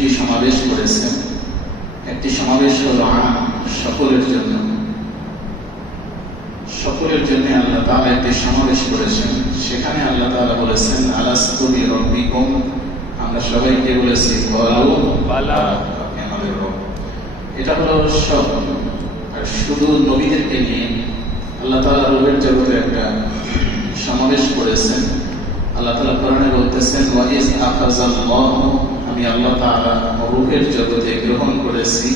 দুইটি সমাবেশ করেছেন। একটি সমাবেশ হলো সকলের জন্য, সকলের জন্য আল্লাহ তাআলা একটি সমাবেশ করেছেন। সেখানে আল্লাহ তাআলা বলেছেন আলাস্তু বিরাব্বিকুম, আমরা সবাইকে বলেছি ক্বালু বালা, আপনি আমাদের রব। এটা হলো সব। আর শুধু নবীদেরকে নিয়ে আল্লাহ তাআলা রবের জগতে একটা সমাবেশ করেছেন। আল্লাহ তাআলা কোরআনে বলতেছেন ওয়াইজ আখাযাল্লাহু, আমি আল্লাহ তাআলা রূহের জগতে গ্রহণ করেছি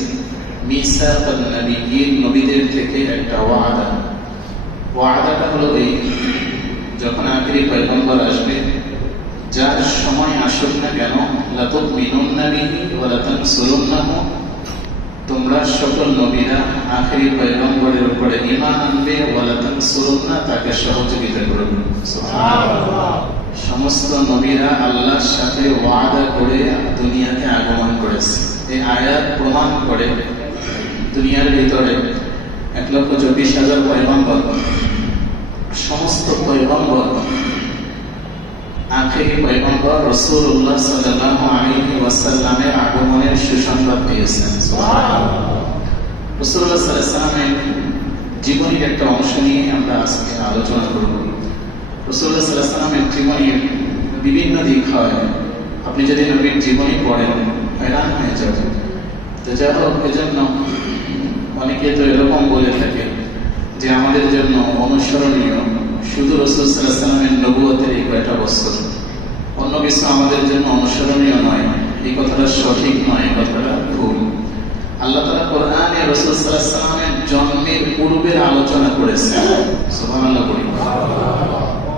মিসাকান নবিয়্যিন, নবীদের থেকে একটা ওয়াদা। ওয়াদাটা হলো এই, যখন আখিরি পয়গম্বর আসবে, যার সময় আসুক না কেন, লাতুমিনুন্না বিহি ওয়া লাতানসুরুন্নাহু, তোমরা সকল নবীরা আখিরি পয়গম্বরের উপরে ঈমান আনবে, ওয়া লাতানসুরুন্না, তাকে সহযোগিতা করবে। সুবহানাল্লাহ। সমস্ত নবীরা আল্লাহর সাথে ওয়াদা করে দুনিয়াতে আগমন করেছে। এই আয়াত প্রমাণ করে দুনিয়ার ভিতরে 1,24,000 পয়গম্বর, সমস্ত পয়গম্বর আখিরি পয়গম্বর রাসূলুল্লাহ সাল্লাল্লাহু আলাইহি ওয়াসাল্লামের আগমনের সুসংবাদ পেয়েছেন। সুবহানাল্লাহ। রাসূলুল্লাহ সাল্লাল্লাহু আলাইহি ওয়াসাল্লামের জীবনের একটা অংশ নিয়ে আমরা আজকে আলোচনা করব। রাসূলুল্লাহ সাল্লাল্লাহু আলাইহি ওয়াসাল্লামের জীবনের বিভিন্ন দিক হয়, আপনি যদি নবীর জীবনী পড়েন হয়রান হয়ে যাবেন। তো যাই হোক, এজন্য অনেকে তো এরকম বলে থাকে যে আমাদের জন্য অনুসরণীয় শুধু রাসূল সাল্লাল্লাহু আলাইহি ওয়াসাল্লামের নবুয়তের এই কয়টা বছর, অন্য কিছু আমাদের জন্য অনুসরণীয় নয়। এই কথাটা সঠিক নয়, এই কথাটা ভুল। আল্লাহ তাআলা কোরআনে রাসূল সাল্লাল্লাহু আলাইহি ওয়াসাল্লামের জন্মের পূর্বের আলোচনা করেছেন। সুবহানাল্লাহ।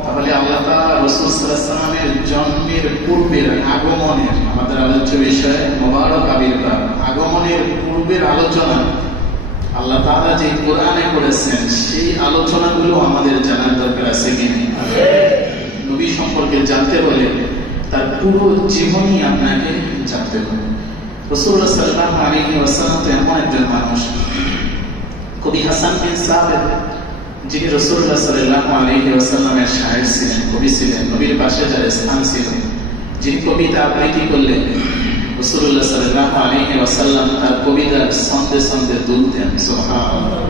তাহলে আল্লাহ তাআলা রাসূল সাল্লাল্লাহু আলাইহি ওয়াসাল্লামের জন্মের পূর্বের আগমনের, আমাদের আলোচ্য বিষয় মুবারক আবির্ভাব, আগমনের পূর্বের আলোচনা আল্লাহ তাআলা যে কোরআনে করেছেন, সেই আলোচনাগুলো আমাদের জানার দরকার আছে কি নেই? নবী সম্পর্কে জানতে বলে তার পুরো জীবনী আপনাকে জানতে হবে। রাসূলুল্লাহ সাল্লাল্লাহু আলাইহি ওয়াসাল্লাম তো এমন একজন মানুষ, কবি হাসান বিন সাবিত, যিনি রাসূলুল্লাহ সাল্লাল্লাহু আলাইহি ওয়াসাল্লামের শায়ের ছিলেন, কবি ছিলেন, নবীর পাশে যার স্থান ছিল, যিনি কবিতা আবৃত্তি করলেন, রাসূলুল্লাহ সাল্লাল্লাহু আলাইহি ওয়াসাল্লাম তার কবিতার ছন্দে ছন্দে দুলতেন। সুবহানাল্লাহ।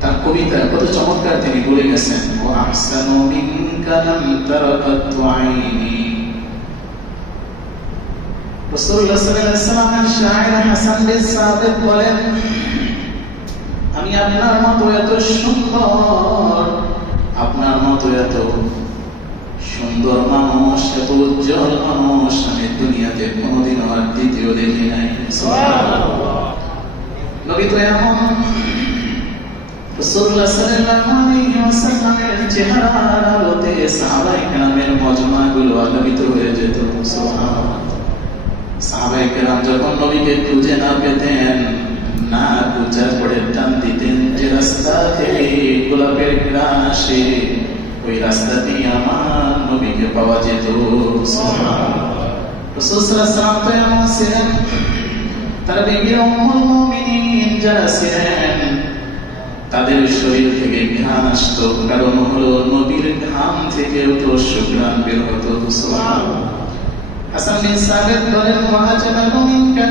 তার কবিতা কত চমৎকার তিনি বলে গেছেন, ওয়া আহসানু মিনকা লাম তারাকাতু আইনি। রাসূলুল্লাহ সাল্লাল্লাহু আলাইহি ওয়াসাল্লামের শায়ের হাসান বিন সাবিত বলেন, আমি আপনার মতো এত সুন্দর, আপনার মতো এত সুন্দর মানুষ, এত উজ্জ্বল মানুষ আমি দুনিয়াতে কোনোদিন আর দ্বিতীয় দেখি নাই। সুবহানাল্লাহ। নবী তো এমন, রাসূলুল্লাহ সাল্লাল্লাহু আলাইহি ওয়াসাল্লামের চেহারার আলোতে সাহাবায়ে কেরামের মজমাগুলো আলোকিত হয়ে যেত। সুবহানাল্লাহ। সাহাবায়ে কেরাম যখন নবীকে খুঁজে না পেতেন, না খুঁজে পড়ে টান দিতেন যে রাস্তা থেকে গোলাপের ঘ্রাণ আসে, ওই রাস্তা দিয়ে আমার নবীকে পাওয়া যেত। সুবহানাল্লাহ। রাসূল সাল্লাল্লাহু আলাইহি ওয়াসাল্লাম তো এমন ছিলেন, তার বিবি উম্মুল মুমিনিন যারা ছিলেন, তাদের শরীর থেকে ঘ্রাণ আসতো, কারণ হলো নবীর ঘাম থেকেও তো সুঘ্রাণ বের হতো। সুবহানাল্লাহ। হাসান বিন সাবিত বলেন, ওয়াজাবালু মিনকা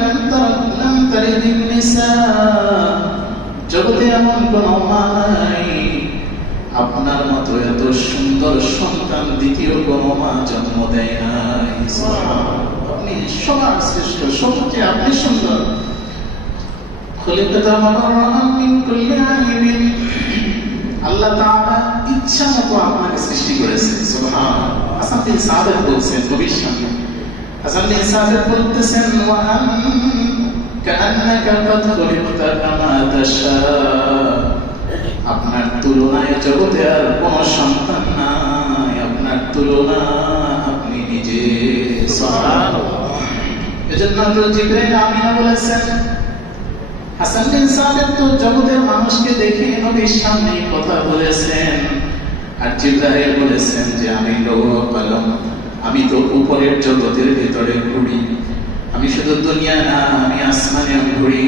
লাম তারিদিন নিসা, জগতে এমন কোন মা নাই, আপনার মতো এত সুন্দর সন্তান দ্বিতীয় কোন মা জন্ম দেয় নাই। আপনি সবার শ্রেষ্ঠ, সবচেয়ে আপনি সুন্দর। খুলিকাতা মুবাররাআন মিন কুল্লি আইবিন, আল্লাহ তাআলা ইচ্ছা মতো আপনাকে সৃষ্টি করেছেন। সুবহানাল্লাহ। হাসান বিন সাবিত বলছেন নবীর সামনে, হাসান বিন সাবিত বলতেছেন, ওয়া কাআন্নাকা কাদ খুলিকতা কামা তাশা, আপনার তুলনায় জগতে আর কোন সন্তান নাই, আপনার তুলনা আপনি নিজে। সুবহানাল্লাহ। এজন্য জিবরাইল আমিনা বলেছেন, হাসান বিন সাবিত তো জগতের মানুষকে দেখে নবীর সামনে কথা বলেছেন, আর জিবরাইল বলেছেন যে আমি লৌহ কলম, আমি তো উপরের জগতের ভিতরে ঘুরি, আমি শুধু দুনিয়া না, আমি আসমানে ঘুরি,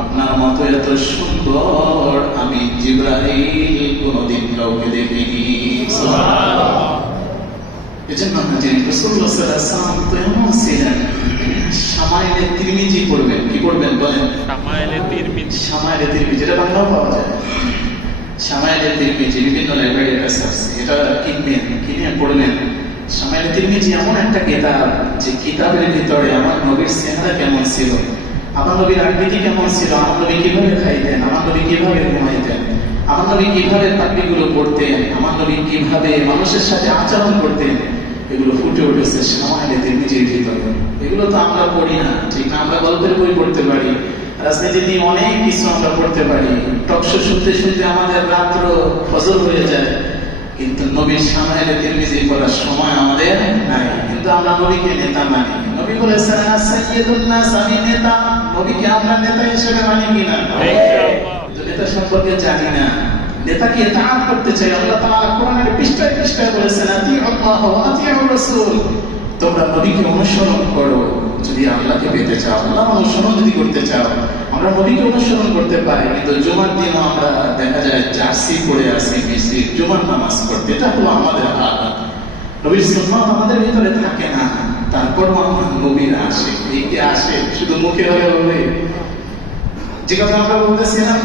আপনার মতো এত সুন্দর আমি জিবরাইল কোনদিন কাউকে দেখিনি। সুবহানাল্লাহ। এজন্য রাসূলুল্লাহ সাল্লাল্লাহু আলাইহি ওয়াসাল্লাম তো এমন ছিলেন, সামান্য শামাইলে তিরমিজি পড়বেন। কি পড়বেন বলেন? শামাইলে তিরমিজি, এটা বাংলাও পাওয়া যায়। শামাইলে তিরমিজি বিভিন্ন লাইব্রেরির কাছে আছে, এটা কিনবেন, কিনে পড়বেন। শামাইলে তিরমিজি এমন একটা কিতাব যে কিতাবের ভিতরে আমার নবীর চেহারা কেমন ছিল, আমার নবীর আকৃতি কেমন ছিল, আমার নবী কিভাবে খাইতেন, আমার নবী কিভাবে ঘুমাইতেন, আমার নবী কিভাবে তাকবীরগুলো পড়তেন, আমার নবী কিভাবে মানুষের সাথে আচরণ করতেন, এগুলো ফুটে উঠেছে শামাইলে তিরমিজির ভিতরে। এগুলো তো আমরা পড়ি না, ঠিক না? আমরা গল্পের বই পড়তে পারি, রাজনীতি নিয়ে অনেক কিছু আমরা পড়তে পারি, টকশো শুনতে শুনতে আমাদের রাত্র ফজর হয়ে যায়, কিন্তু নবীর শামাইলে তিরমিজি পড়ার সময় আমাদের নাই। কিন্তু আমরা নবীকে নেতা মানি। নবী বলেছেন সাইয়্যিদুন নাস, আমি নেতা। নবীকে আমরা নেতা হিসেবে মানি কিনা? কিন্তু নেতা সম্পর্কে জানি না, নেতাকে ইতাআত করতে চাই। আল্লাহ তাআলা কোরআনের পৃষ্ঠায় পৃষ্ঠায় বলেছেন আতিউল্লাহ ওয়া আতিউর রাসূল, তোমরা নবীকে অনুসরণ করো যদি আল্লাহকে পেতে চাও। আল্লাহ অনুসরণ যদি করতে চাও, আমরা নবীকে অনুসরণ করতে পারি। কিন্তু জুমার দিনও আমরা দেখা যায় জার্সি পরে আসি মিছিল জুমার নামাজ পড়তে, এটা হলো আমাদের আদত। নবীর সুন্নাত আমাদের ভিতরে থাকে না, তারপর আমরা নবীর আসে, এই কি আসে শুধু মুখে হলে হবে? যে কথা আমরা বলতেছিলাম,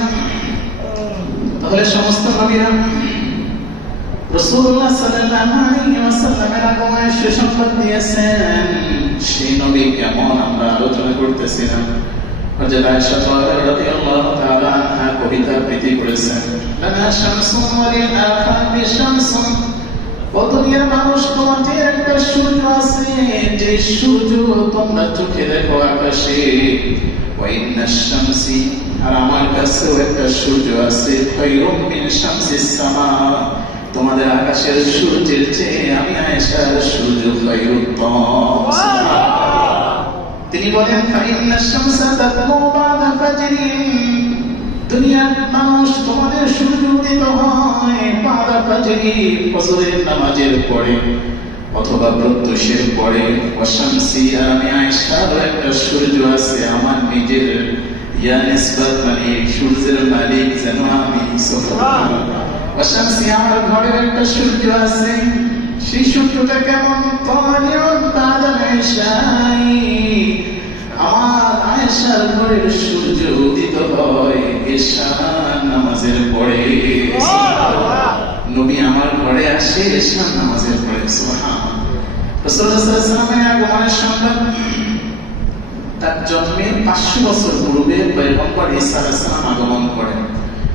তাহলে সমস্ত নবীরা রাসূলুল্লাহ সাল্লাল্লাহু আলাইহি ওয়াসাল্লামের আগমনের সুসংবাদ দিয়েছেন। সেই নবী কেমন আমরা আলোচনা করতেছিলাম। হযরত আয়েশা রাদিয়াল্লাহু তাআলা আনহা কবিতা আবৃত্তি করেছেন, লানা শামসুন ওয়া লিল আফাকি শামসুন, ও দুনিয়ার মানুষ, তোমাদের একটা সূর্য আছে, যে সূর্য তোমরা চোখে দেখো আকাশে। ওয়া ইন্নাশ শামসি, আর আমার কাছেও একটা সূর্য আছে, খায়রুম মিন শামসিস সামা, তোমাদের আকাশের সূর্যের চেয়ে আমি আয়েশার সূর্য খায়রুত্তম। তিনি বলেন ফাইন্নাশ শামসা তাতলু বা'দা ফাজরিন, দুনিয়ার মানুষ, তোমাদের সূর্য উদিত হয় বা'দা ফাজরি, ফজরের নামাজের পরে অথবা প্রত্যুষের পরে। ওয়া শামসি, আর আমি আয়েশার একটা সূর্য আছে আমার নিজের, ইয়া নিসবাত, মানে সূর্যের মালিক যেন আমি। সুবহানাল্লাহ। ওয়া শামসি, আমার ঘরের একটা সূর্য আছে, সেই সূর্যটা কেমন? তালিউন বা'দা ইশাই, আমার আয়েশার ঘরের সূর্য উদিত হয় ইশা নামাজের পরে। সুবহানাল্লাহ। নবী আমার ঘরে আসে ইশা নামাজের পরে। সুবহানাল্লাহ। রাসূলুল্লাহ সাল্লাল্লাহু আলাইহি ওয়াসাল্লামের আগমনের সংবাদ তার জন্মের 500 বছর পূর্বে পয়গম্বর ঈসা আলাইহিস সালাম আগমন করেন।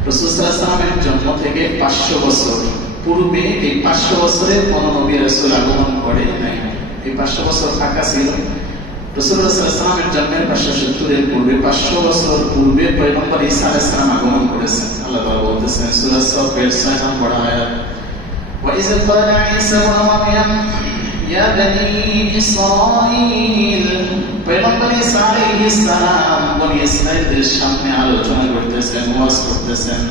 রাসূল সাল্লাল্লাহু আলাইহি ওয়াসাল্লামের জন্ম থেকে 500 বছর পূর্বে, এই 500 বছরে কোন নবী রাসূল আগমন করে নাই। এই 500 বছর ফাঁকা ছিল। রাসূলুল্লাহ সাল্লাল্লাহু আলাইহি ওয়াসাল্লামের জন্মের 570 এর পূর্বে, 500 বছর পূর্বে পয়গম্বর ঈসা আলাইহিস সালাম আগমন করেছেন। আল্লাহ তাআলা বলতেছেন সূরা সাফের 6 নম্বর আয়াত, ওয়া ইয ক্বালা ঈসা ইবনে মারইয়াম ইয়া বনি ইসরাঈল, পয়গম্বর ঈসা আলাইহিস সালাম বনি ইসরাঈলদের সামনে আলোচনা করতেছেন, ওয়াজ করতেছেন।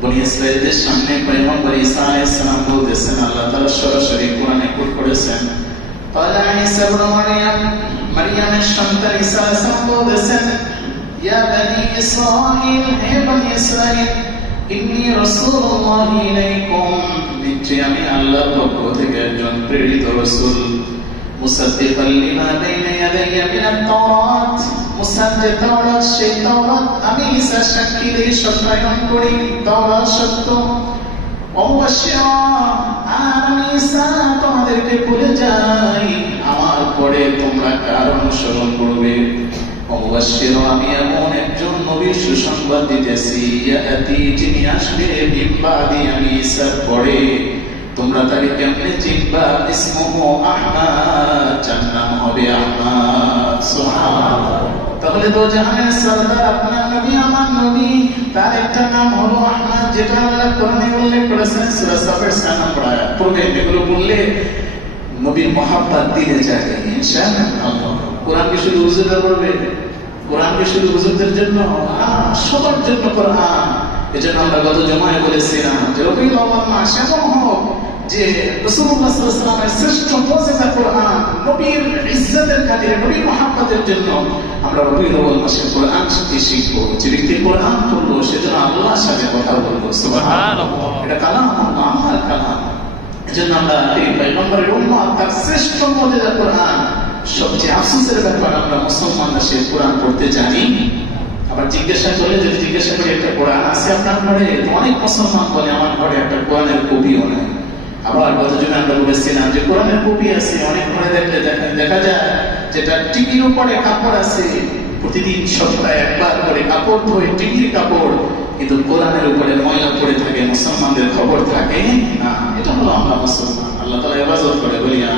বনি ইসরাঈলদের সামনে পয়গম্বর ঈসা আলাইহিস সালাম বলতেছেন, আল্লাহ তাআলা সরাসরি কোরআনে কোট করেছেন, ক্বালা ঈসা ইবনে মারইয়াম, মারইয়ামের সন্তান ঈসা আলাইহিস সালাম বলতেছেন, ইয়া বনি ইসরাঈল, হে বনি ইসরাঈল, ইন্নী রাসূলুল্লাহি ইলাইকুম, নিশ্চয়ই আমি আল্লাহর পক্ষ থেকে একজন প্রেরিত রাসূল। মুসাদ্দিকাল লিমা বাইনা ইয়াদাইয়া মিনাত তাওরাত, মুসাদ্দিক তাওরাত, সেই তাওরাত আমি ঈসা সাক্ষী দিয়ে সত্যায়ন করি, তাওরাত সত্য। অবশ্যই আমি ঈসা তোমাদেরকে বলে যাই, আমার পরে তোমরা কার অনুসরণ করবে। অবশ্যই আমি এমন একজন নবীর সুসংবাদ দিতেছি, ইয়াতি, যিনি আসবে মিন বাদি, আমি ঈসার পরে। তোমরা তাকে কেমনে চিনবা? ইসমুহু আহমদ, যার নাম হবে আহমদ। সুবহানাল্লাহ। তাহলে তো জাহানের সরদার আপনার নবী, আমার নবী, তার একটা নাম হলো আহমদ, যেটা আল্লাহ কোরআনে উল্লেখ করেছেন সূরা সাফের 6 নম্বর আয়াত। পূর্বে এগুলো বললে নবীর মহব্বত দিলে যায় ইনশাআল্লাহ। কোরআন কি শুধু হুজুররা পড়বে? কোরআন কি শুধু হুজুরদের জন্য? সবার জন্য কোরআন। এজন্য আমরা গত জুমায় বলেছিলাম যে রবিউল আউয়াল মাস এমন হোক যে রাসূলুল্লাহ সাল্লাল্লাহু আলাইহি ওয়াসাল্লামের শ্রেষ্ঠ মুজিজা কোরআন, নবীর ইজ্জতের খাতিরে, নবীর মহব্বতের জন্য আমরা রবিউল আউয়াল মাসে কোরআন শিখব। যে ব্যক্তি কোরআন পড়লো সেজন্য আল্লাহর সাথে কথা বলবো। সুবহানাল্লাহ। এটা কালাম আল্লাহ, আমার কালাম। এজন্য আমরা এই পয়গম্বরের উম্মত, তার শ্রেষ্ঠ মুজিজা কোরআন সবচেয়ে আফসোসের ব্যাপার, আমরা মুসলমানরা সে কোরআন পড়তে জানি। আবার জিজ্ঞাসা করলে, যদি জিজ্ঞাসা করি একটা কোরআন আছে আপনার ঘরে, তো অনেক মুসলমান বলে আমার ঘরে একটা কোরআনের কপিও নেই। আবার গতজনে আমরা বলেছিলাম যে কোরআনের কপি আছে, অনেক ঘরে দেখলে দেখা যায় যেটা টিভির উপরে কাপড় আছে, প্রতিদিন সপ্তাহে একবার করে কাপড় ধোয় টিভির কাপড়, কিন্তু কোরআনের উপরে ময়লা পড়ে থাকে, মুসলমানদের খবর থাকে না। এটা হলো আমরা মুসলমান। আল্লাহ তাআলা হেফাজত করে, বলি না।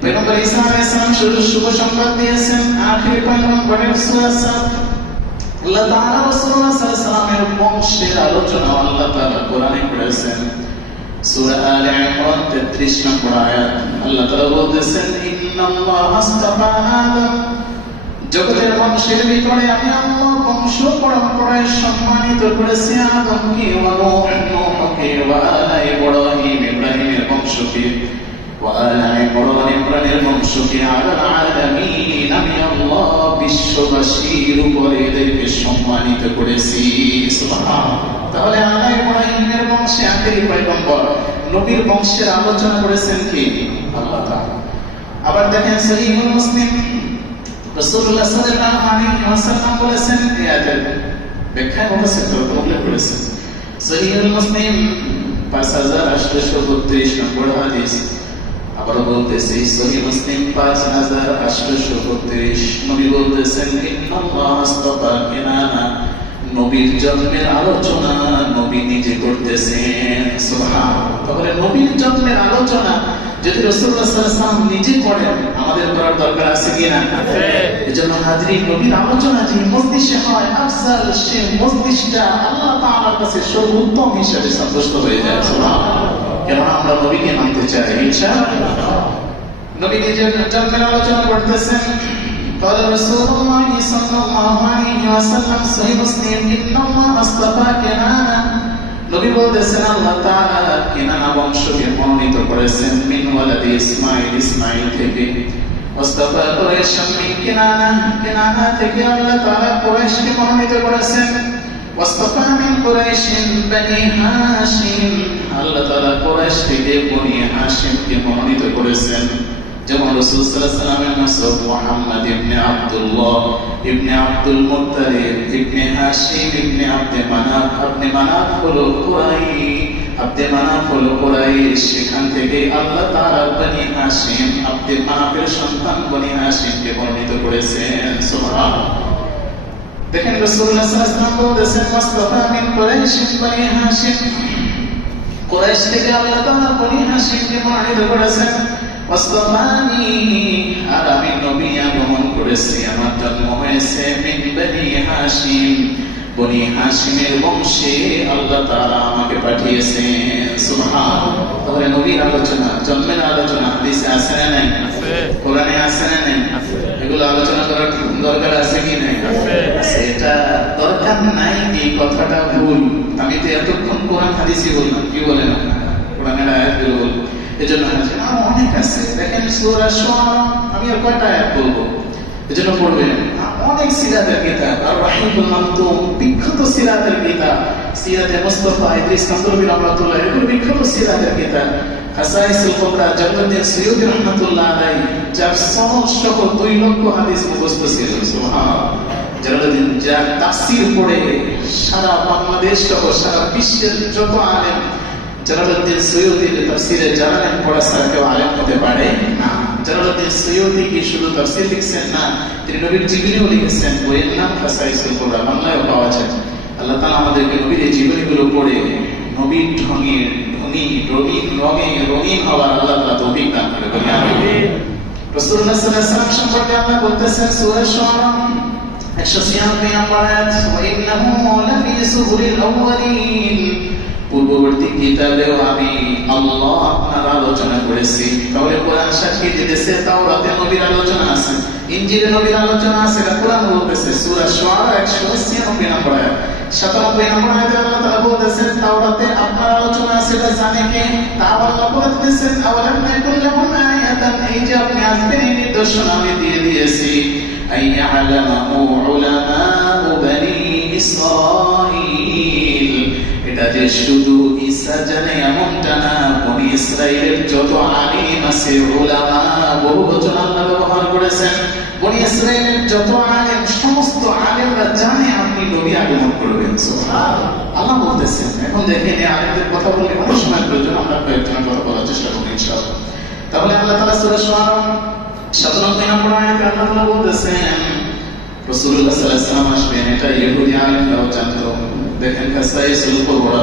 পয়গম্বর ঈসা আলাইহিস সালাম শুভ সংবাদ দিয়েছেন আখির পয়গম্বরের সূরা সাফ। আল্লাহ তাআলা রাসূলুল্লাহ সাল্লাল্লাহু আলাইহি ওয়াসাল্লামের বংশের আলোচনা আল্লাহ তাআলা কোরআনে করেছেন। সূরা আলে ইমরান 33 নম্বর আয়াত আল্লাহ তাআলা বলতেছেন, ইন্নাল্লাহা আস্তাফা আদম, জগতের বংশের ভিতরে আমি আল্লাহ বংশ পরম্পরায় সম্মানিত করেছি আদমকে, ওয়া নূহকে, ওয়া আলা ইব্রাহিম, ইব্রাহিমের বংশকে, ওয়া আলা ইমরান, ইমরানের বংশকে, আলাল আলামিন, আমি আল্লাহ বিশ্ববাসীর উপরে এদেরকে সম্মানিত করেছি। সুবহানাল্লাহ। তাহলে আলা ইব্রাহিমের বংশে আখেরি পয়গম্বর নবীর বংশের আলোচনা করেছেন কি? আল্লাহ তাআলা। আবার দেখেন সহিহুল মুসলিম, রাসূলুল্লাহ সাল্লাল্লাহু আলাইহি ওয়াসাল্লাম বলেছেন, এই আয়াতের ব্যাখ্যায় মুফাসসির উল্লেখ করেছেন, সহিহুল মুসলিম 5832 নম্বর হাদিস। আবার বলতেছি সহিহ মুসলিম 5832, নবী বলতেছেন, ইন্নাল্লাহ আস্তাফা কিনানা, নবীর জন্মের আলোচনা নবী নিজে করতেছেন। সুবহানাল্লাহ। তাহলে নবীর জন্মের আলোচনা যদি রাসূলুল্লাহ সাল্লাল্লাহু আলাইহি ওয়াসাল্লাম নিজে করেন, আমাদের করার দরকার আছে কি না? এজন্য হাজরিন, নবীর আলোচনা যে মজলিসে হয়, আফজাল সে মজলিসটা আল্লাহ তাআলার কাছে সর্বোত্তম হিসেবে সাব্যস্ত হয়ে যায়। সুবহানাল্লাহ। কেন আমরা নবীকে মানতে চাই ইনশাআল্লাহ। নবী নিজের জন্মের আলোচনা করতেছেন। قال رسول الله صلى الله عليه وسلم صحيح مسلم, إن الله اصطفى كنانة, নবী বলতেছেন আল্লাহ তাআলা কিনানা বংশকে মনোনীত করেছেন, মিন ওয়ালাদি ইসমাঈল, ইসমাঈল থেকে, ওয়াসতাফা কুরাইশ মিন কিনানা, কিনানা থেকে আল্লাহ তাআলা কুরাইশকে মনোনীত করেছেন, ওয়াসতাফা মিন কুরাইশ বনি হাশিম, আল্লাহ তাআলা কুরাইশ থেকে বনি হাশিমকে মনোনীত করেছেন। যেমন রাসূল সাল্লাল্লাহু আলাইহি ওয়াসাল্লামের নাসব মুহাম্মদ ইবনে আব্দুল্লাহ ইবনে আব্দুল মুত্তালিব ইবনে হাশিম ইবনে আব্দে মানাফ, আব্দে মানাফ হলো কুরাই, আব্দে মানাফ হলো কুরাইশ, সেখান থেকে আল্লাহ তাআলা বনি হাশিম, আব্দে মানাফের সন্তান বনি হাশিমকে বর্ণিত করেছেন। সুবহানাল্লাহ। দেখেন রাসূলুল্লাহ সাল্লাল্লাহু আলাইহি ওয়াসাল্লাম বলেছেন, মুস্তাফা মিন কুরাইশ বনি হাশিম, কুরাইশ থেকে আল্লাহ তাআলা বনি হাশিমকে বর্ণিত করেছেন। ওয়াসতাফানি, আর আমি নবী আগমন করেছি, আমার জন্ম হয়েছে মিন বনি হাশিম, বনি হাশিমের বংশে আল্লাহ তাআলা আমাকে পাঠিয়েছেন। সুবহানাল্লাহ। তাহলে নবীর আলোচনা, জন্মের আলোচনা হাদিসে আছে না নাই? আছে। কোরআনে আছে না নাই? আছে। এগুলো আলোচনা করার দরকার আছে কি নাই? আছে। এটা দরকার নাই, এই কথাটা ভুল। আমি তো এতক্ষণ কোরআন হাদিসই বললাম, কি বলেন আপনারা? কোরআনের আয়াতগুলো বলবো। এজন্য আরো অনেক আছে। দেখেন সূরা শুআরা, আমি আর কয়টা আয়াত বলবো, এজন্য পড়বেন। অনেক সিরাতের কিতাব, আর রাহিবুল মাকতুম, বিখ্যাত সিরাতের কিতাব, সিরাতে মুস্তাফা ইদ্রিস কামরুবি রাহমাতুল্লাহ, এগুলো বিখ্যাত সিরাতের কিতাব। খাসাইসুল কুবরা জালালউদ্দিন সুয়ুতী রাহমাতুল্লাহ আলাইহি, যার সনদ সহ 2 লক্ষ হাদিস মুখস্থ ছিল। সুবহানাল্লাহ। জালালউদ্দিন যার তাফসীর পড়ে সারা বাংলাদেশ সহ সারা বিশ্বের যত আলেম জালালউদ্দিন সুয়ুতীর তাফসীরে জালালাইন পড়া ছাড়া কেউ আলেম হতে পারে না। জালালউদ্দিন সুয়ুতী কি শুধু তাফসীর লিখছেন না, তিনি নবীর জীবনীও লিখেছেন। বইয়ের নাম খাসাইসুল কুবরা, বাংলায়ও পাওয়া যায়। আল্লাহ তাআলা আমাদেরকে নবীর এই জীবনীগুলো পড়ে নবীর ঢঙে রঙিন হওয়ার আল্লাহ তাআলা তৌফিক দান করে, বলি আমিন। রাসূলুল্লাহ সাল্লাল্লাহু আলাইহি ওয়াসাল্লাম সম্পর্কে আল্লাহ বলতেছেন সূরা শুআরা 196 নম্বর আয়াত, ওয়া ইন্নাহু লাফি সুবুরিল আউয়ালিন, পূর্ববর্তী কিতাবেও আমি আল্লাহ আপনার আলোচনা করেছি। তাহলে কোরআন সাক্ষী দিতেছে তাওরাতে নবীর আলোচনা আছে, ইনজিলে নবীর আলোচনা আছে, এটা কোরআন বলতেছে। সূরা শুআরা 196 নম্বর আয়াত, 97 নম্বর আয়াতে আল্লাহ তাআলা বলতেছেন তাওরাতে আপনার আলোচনা আছে, এটা জানে কে? তা আল্লাহ বলতেছেন, আওয়ালাম ইয়াকুল লাহুম আয়াতান, এই যে আপনি আসবেন এই নিদর্শন আমি দিয়ে দিয়েছি, আইয়ালামু উলামাউ বনি ইসরাঈল, এটা যে শুধু ঈসা জানে এমনটা না, বনি ইসরাইলের যত আলিম আছে, উলামা, বহু বচন আল্লাহ ব্যবহার করেছেন। বনি ইসরাইলের যত আলেম, সমস্ত আলেমরা জানে আপনি নবী আগমন করবেন। সুবহানাল্লাহ, আল্লাহ বলতেছেন। এখন দেখেন এই আলেমদের কথা বললে অনেক সময় প্রয়োজন, আমরা কয়েকজনের কথা বলার চেষ্টা করব ইনশাআল্লাহ। তাহলে আল্লাহ তাআলা সূরা শুআরা 97 নম্বর আয়াতে আল্লাহ তাআলা বলতেছেন রাসূলুল্লাহ সাল্লাল্লাহু আলাইহি ওয়াসাল্লাম আসবেন, এটা ইহুদি আলেমরাও জানতো। দেখেন কাসাইসুল কুবরা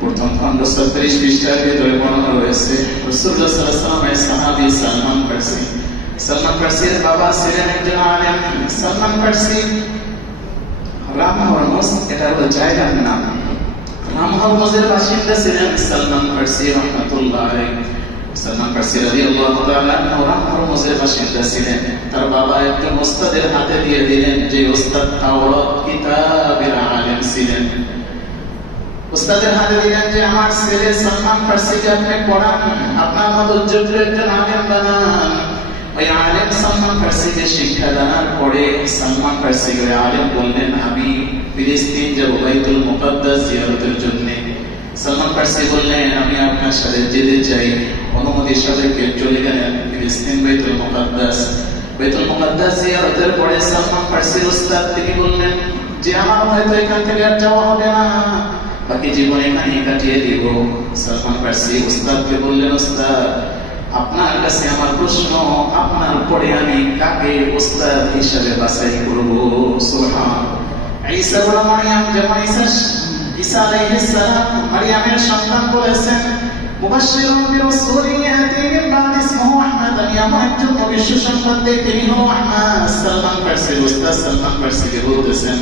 প্রথম খণ্ড 36 পৃষ্ঠার ভিতরে বর্ণনা রয়েছে। রাসূলুল্লাহ সাল্লাল্লাহু আলাইহি ওয়াসাল্লামের সাহাবী সালমান ফারসি, সালমান ফারসির বাবা ছিলেন একজন আলেম। সালমান ফারসি রাম হরমুজ, এটা হলো জায়গার নাম। রাম হরমুজের বাসিন্দা ছিলেন সালমান ফারসি রাহমাতুল্লাহ আলাইহি। সালমান ফারসি রাদিয়াল্লাহু তাআলা রাম হরমুজের বাসিন্দা ছিলেন। তার বাবা একজন ওস্তাদের হাতে দিয়ে দিলেন, যে ওস্তাদ তাওরাত কিতাবের আলেম ছিলেন। ওস্তাদের হাতে দিলেন যে আমার ছেলে সালমান ফারসিকে আপনি পড়ান, আপনার মতো যোগ্য একজন আলেম বানান। ওই আলেম সালমান ফারসিকে শিক্ষা দানের পরে সালমান ফারসি ওই আলেম বললেন, আমি ফিলিস্তিন যাব বাইতুল মুকাদ্দাস জিয়ারতের জন্য। সালমান ফারসি বললেন, আমি আপনার সাথে যেতে চাই। অনুমতি সাপেক্ষে চলে গেলেন ফিলিস্তিন বাইতুল মুকাদ্দাস। বাইতুল মুকাদ্দাস জিয়ারতের পরে সালমান ফারসির ওস্তাদ তিনি বললেন যে আমার হয়তো এখান থেকে আর যাওয়া হবে না, বাকি জীবন এখানেই কাটিয়ে দিব। সালমান ফারসি ওস্তাদকে বললেন, ওস্তাদ আপনার কাছে আমার প্রশ্ন, আপনার পরে আমি কাকে ওস্তাদ হিসাবে বাছাই করব? সুবহানাল্লাহ। ঈসা ইবনে মারইয়াম, যেমন ঈসা আলাইহিস সালাম মারইয়ামের সন্তান বলেছেন, মুবাশশিরুন বিরাসূলিন ইয়াতি মিন বা'দি ইসমিহি আহমদ, আমি এমন একজন নবী সুসংবাদ দেই, তিনি হলো আহমদ। সালমান ফারসির ওস্তাদ সালমান ফারসিকে বলতেছেন,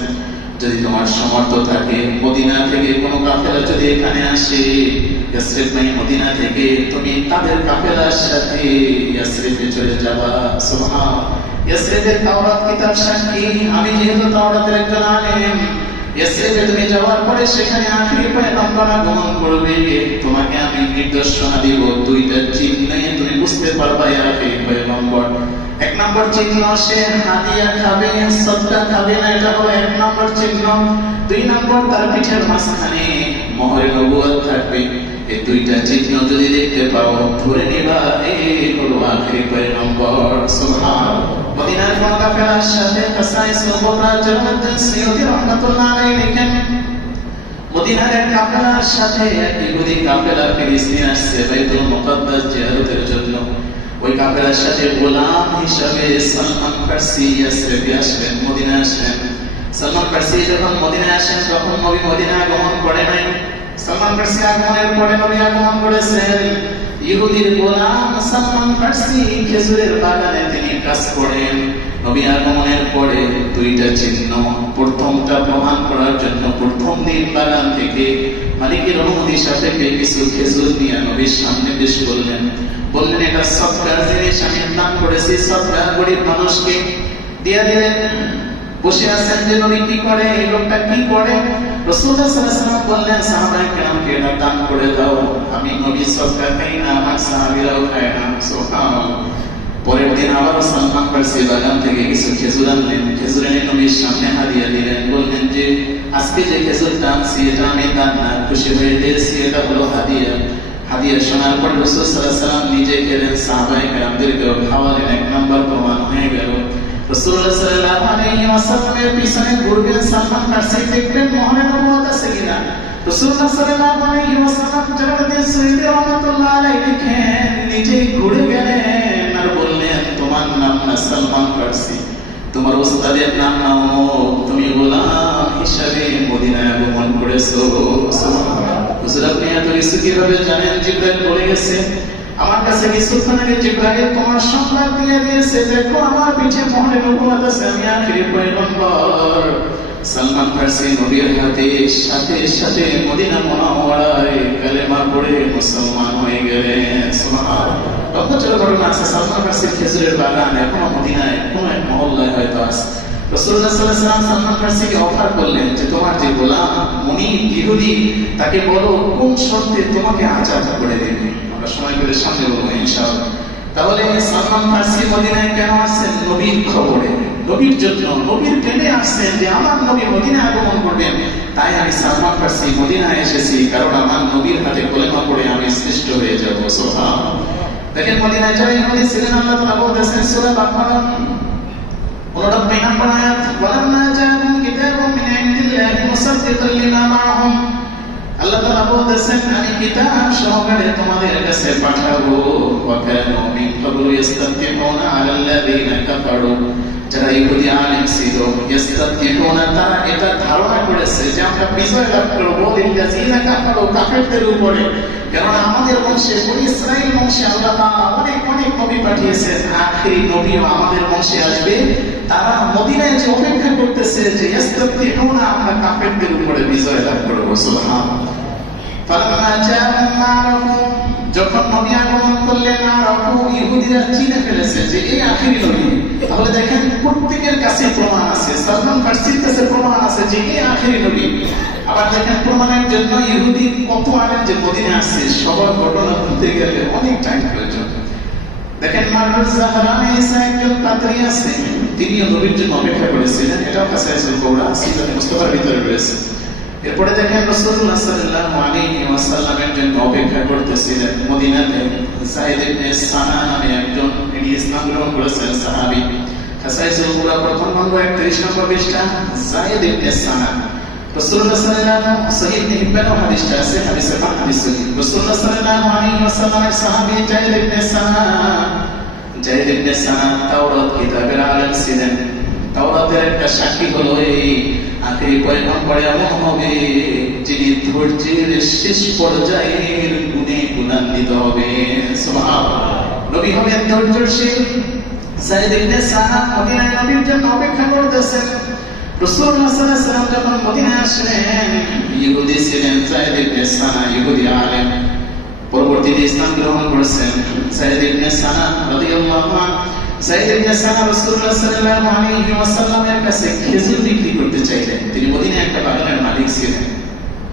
যদি তোমার সামর্থ্য থাকে, মদিনা থেকে কোনো কাফেলা যদি এখানে আসে, ইয়াসরিব মানে মদিনা থেকে, তুমি তাদের কাফেলার সাথে ইয়াসরিবে চলে যাবা। সুবহানাল্লাহ। ইয়াসরিবের তাওরাত কিতাব সাক্ষী, আমি যেহেতু তাওরাতের একজন আলেম, ইয়াসরিবে তুমি যাওয়ার পরে সেখানে আখিরি পয়গম্বর আগমন করবে, তোমাকে আমি নির্দেশনা দিব, দুইটা চিহ্নে তুমি বুঝতে পারবা এই আখিরি পয়গম্বর। এক নম্বর চিহ্ন, সে হাদিয়া খাবে, সদকা খাবে না, এটা হলো এক নম্বর চিহ্ন। দুই নম্বর, তার পিঠের মাঝখানে মোহরে নবুয়ত থাকবে। এই দুইটা চিহ্ন যদি দেখতে পাও, ধরে নিবা এই হলো আখিরি পয়গম্বর। সুবহানাল্লাহ। মদিনার কোন কাফেলার সাথে কাসাইসুল কুবরা জালালউদ্দিন সিয়ুতি রাহমাতুল্লাহ আলাইহি লিখেন, মদিনার এক কাফেলার সাথে এক ইহুদি কাফেলা ফিলিস্তিন আসছে বাইতুল মুকাদ্দাস জিয়ারতের জন্য। ওই কাফেলার সাথে গোলাম হিসাবে সালমান ফারসি ইয়াসরিবে আসবেন, মদিনা আসবেন। সালমান ফারসি যখন মদিনা আসেন, তখন নবী মদিনা আগমন করে নাই। সালমান ফারসি আগমনের পরে নবী আগমন করেছেন। ইহুদির গোলাম সালমান ফারসি খেজুরের বাগানে তিনি কাজ করেন। নবী আগমনের পরে দুইটা চিহ্ন, প্রথমটা প্রমাণ করার জন্য প্রথম দিন বাগান থেকে মালিকের অনুমতি সাপেক্ষে কিছু খেজুর নিয়ে নবীর সামনে পেশ করলেন। বললেন, এটা সদকার জিনিস, আমি দান করেছি, সদকা গরিব মানুষকে দিয়ে দিলেন। বসে আছেন যে নবী কি করে, এই লোকটা কি করে? রাসূলুল্লাহ সাল্লাল্লাহু আলাইহি ওয়াসাল্লাম বললেন, সাহাবায়ে কেরামকে এটা দান করে দাও, আমি নবী সদকা খাই না, আমার সাহাবীরাও খায় না। সুবহানাল্লাহ। পরের দিন আবার সালমান ফারসি বাগান থেকে কিছু খেজুর আনলেন, খেজুর এনে নবীর সামনে হাদিয়া দিলেন। বললেন যে আজকে যে খেজুরটা আনছি এটা আমি দান না, খুশি হয়ে দিয়েছি, এটা হলো হাদিয়া। হাদিয়া শোনার পর রাসূল সাল্লাল্লাহু আলাইহি ওয়াসাল্লাম নিজে খেলেন, সাহাবায়ে কেরামদেরকেও খাওয়ালেন। এক নম্বর প্রমাণ হয়ে গেল। রাসূলুল্লাহ সাল্লাল্লাহু আলাইহি ওয়াসাল্লামের পিছনে ঘুরবেন সালমান ফারসি, দেখবেন মোহরে নবুয়ত আছে কিনা। রাসূলুল্লাহ সাল্লাল্লাহু আলাইহি ওয়াসাল্লাম জালালউদ্দিন সিয়ুতি রাহমাতুল্লাহ আলাইহি লিখেন, নিজেই ঘুরে গেলেন আর বললেন, তোমার নাম না সালমান ফারসি, তোমার ওস্তাদের নাম না অমুক, তুমি গোলাম হিসাবে মদিনায় আগমন করেছো। সুবহানাল্লাহ। হুজুর আপনি এত কিছু কিভাবে জানেন? জিবরাইল বলে গেছে, আমার কাছে কিছুক্ষণ আগে জিবরাইল তোমার সংবাদ দিয়ে দিয়েছে, দেখো আমার পিঠে মোহরে নবুয়ত আছে, আমি আখিরি পয়গম্বর। সালমান ফারসি নবীর হাতে সাথে সাথে মদিনা মুনাওয়ারায় কালেমা পড়ে মুসলমান হয়ে গেলেন। সুবহানাল্লাহ। লক্ষচর ঘটনা আছে, সালমান ফারসির খেজুরের বাগান এখনো মদিনায় কোন এক মহল্লায় হয়তো আছে। রাসূলুল্লাহ সাল্লাল্লাহু আলাইহি ওয়াসাল্লাম সালমান ফারসিকে অফার করলেন যে তোমার যে গোলাম মুনিব ইহুদি, তাকে বলো কোন শর্তে তোমাকে আজাদ করে দেবে। আমরা সময় করে সামনে বলবো ইনশাআল্লাহ। তাহলে সালমান ফার্সি মদিনায় কেন আসছেন? নবীর খবরে, নবীর জন্য, নবীর প্রেমে আসছেন যে আমার নবী মদিনায় আগমন করবেন। তাই আমি সালমান ফার্সি মদিনায় এসেছি, কারণ আমার নবীর হাতে কলেমা পড়ে আমি শ্রেষ্ঠ হয়ে যাব। সুবহানাল্লাহ। দেখেন মদিনায় যারা ইহুদি ছিলেন, আল্লাহ তাআলা বলতেছেন সূরা বাকারা 89 নম্বর আয়াত, ওয়ালাম্মা জাআহুম কিতাবুম মিন ইনদিল্লাহি মুসাদ্দিকান লিমা মাআহুম। আল্লাহ তাআলা বলতেছেন আমি কিতাব সহকারে তোমাদের কাছে পাঠাবো। ওয়া কানু মিন ক্বাবলু ইস্তাফতিহুনা আলাল্লাযিনা কাফারু। যারা ইহুদি আলেম ছিল, ইস্তাফতিহুনা, তারা এটা ধারণা করেছে যে আমরা বিজয় লাভ করব লিল্লাযিনা কাফারু, কাফেরদের উপরে। কারণ আমাদের বংশে, বনি ইসরাইল বংশে আল্লাহ তাআলা অনেক অনেক নবী পাঠিয়েছেন, আখেরি নবীও আমাদের বংশে আসবে। তারা মদিনায় যে অপেক্ষা করতেছে যে ইস্তাফতিহুনা, আমরা কাফেরদের উপরে বিজয় লাভ করব। সুবহানাল্লাহ। ফালাম্মা জাআহুম মা আরাফু, যখন নবী আগমন করলেন, আরাফু, ইহুদিরা চিনে ফেলেছে যে এই আখেরি নবী। তাহলে দেখেন প্রত্যেকের কাছে প্রমাণ আছে, সালমান ফার্সির কাছে প্রমাণ আছে যে এই আখেরি নবী। আবার দেখেন প্রমাণের জন্য ইহুদি কত আগে যে মদিনায় আসছে, সবার ঘটনা বলতে গেলে অনেক টাইম প্রয়োজন। দেখেন মারুজ জাহরানে ঈসা একজন পাদ্রী আছে, তিনিও নবীর জন্য অপেক্ষা করেছিলেন। এটাও কাছে কৌরা সিরাত মুস্তাফার ভিতরে রয়েছে। এরপরে দেখেন রাসূলুল্লাহ সাল্লাল্লাহু আলাইহি ওয়াসাল্লামের জন্য অপেক্ষা করতেছিলেন মদিনাতে যায়েদ ইবনে সানা নামে একজন, তিনি ইসলাম গ্রহণ করেছেন সাহাবী। কাসাইসুল কুরা প্রথম নম্বর 31 নম্বর পৃষ্ঠা, যায়েদ ইবনে সানা। রাসূলুল্লাহ সাল্লাল্লাহু আলাইহি ওয়াসাল্লাম সহিহ ইবনে হাদিসটা আছে, হাদিসে পাক হাদিস সহিহ। রাসূলুল্লাহ সাল্লাল্লাহু আলাইহি ওয়াসাল্লামের সাহাবী যায়েদ ইবনে সানা। যায়েদ ইবনে সানা তাওরাত কিতাবের আলেম ছিলেন। তাওরাতের একটা সাক্ষী হলো এই আখেরি পয়গম্বর এমন হবে যিনি ধৈর্যের শেষ পর্যায়ের গুণে গুণান্বিত হবে। সুবহানাল্লাহ। নবী হবেন ধৈর্যশীল। যায়েদ ইবনে সানা মদিনায় নবীর জন্য অপেক্ষা করতেছেন। রাসূলুল্লাহ সাল্লাল্লাহু আলাইহি ওয়াসাল্লাম যখন মদিনায় আসলেন, ইহুদি ছিলেন যায়েদ ইবনে সানা, ইহুদি আলেম, পরবর্তীতে ইসলাম গ্রহণ করেছেন। যায়েদ ইবনে সানা রাদিয়াল্লাহু আনহু, যায়েদ ইবনে সানা রাসূলুল্লাহ সাল্লাল্লাহু আলাইহি ওয়াসাল্লামের কাছে খেজুর বিক্রি করতে চাইলেন। তিনি মদিনায় একটা বাগানের মালিক ছিলেন,